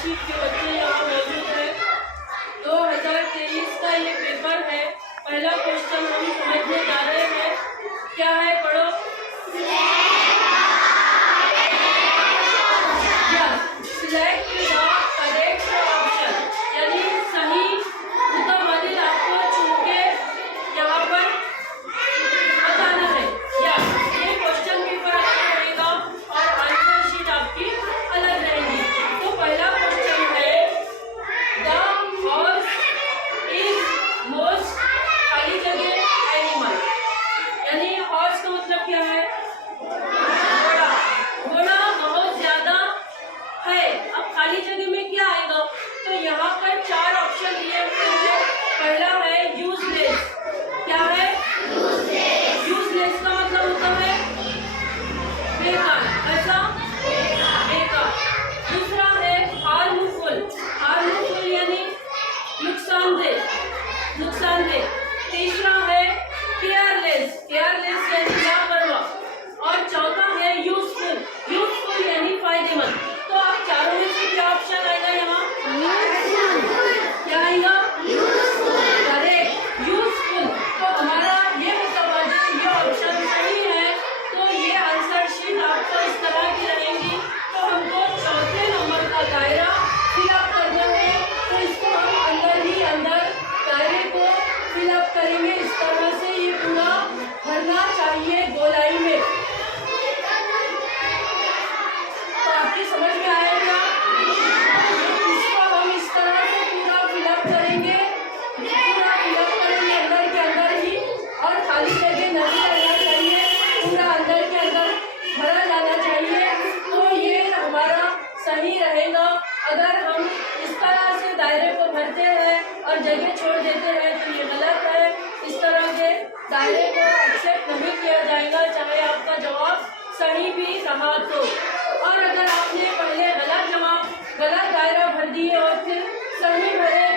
Sheet के बच्चे यहाँ मौजूद हैं। 2023 का ये पेपर है। पहला क्वेश्चन हम समझने जा रहे हैं। क्या है, पढ़ो। सिलेक्ट द करेक्ट ऑप्शन, यानी सही उत्तर वाली आपको चुन के यहाँ पर बताना है। या ये क्वेश्चन पेपर अलग रहेगा और आंसर शीट आपकी अलग रहेगी। तो पहला क्वेश्चन है, द हॉर्स इज मोस्ट खाली जगह एनिमल, यानी हॉर्स का मतलब क्या है, घोड़ा। घोड़ा बहुत ज्यादा है। अब खाली जगह में क्या आएगा, तो यहाँ पर 4 ऑप्शन दिए हुए हैं। पहला है यूजलेस। क्या है, यूजलेस का मतलब होता है बेकार, ऐसा बेकार। दूसरा है हार्मफुल। हार्मफुल यानी नुकसानदेह, नुकसानदेह। तीसरा है केयरलेस। केयरलेस यानी लापरवाह। और चौथा है यूजफुल। यूजफुल यानी फायदेमंद। तो आप चारों में से क्या ऑप्शन आएगा यहाँ, क्या आएगा, करेक्ट, यूजफुल। तो हमारा ये मतलब ये ऑप्शन सही है। तो ये आंसर शीट आपको इस तरह की रहेगी। तो हमको चौथे नंबर का दायरा फिलअप करना है। तो इसको हम अंदर ही अंदर दायरे को फिलअप करेंगे। इस तरह से ये पूरा भरना चाहिए गोलाई में। तो आपकी समझ में आएगा। इसको हम इस तरह से पूरा फिलअप करेंगे, पूरा फिलअप करेंगे अंदर के अंदर ही, और खाली जगह नहीं रहना चाहिए, पूरा अंदर के अंदर भरा जाना चाहिए। तो ये हमारा सही रहेगा। अगर हम इस तरह से दायरे को भरते हैं और जगह छोड़ देते हैं तो ये गलत है। इस तरह के दायरे को एक्सेप्ट नहीं किया जाएगा, चाहे आपका जवाब सही भी रहा तो। और अगर आपने पहले गलत जवाब, गलत दायरा भर दिए और फिर सही भरे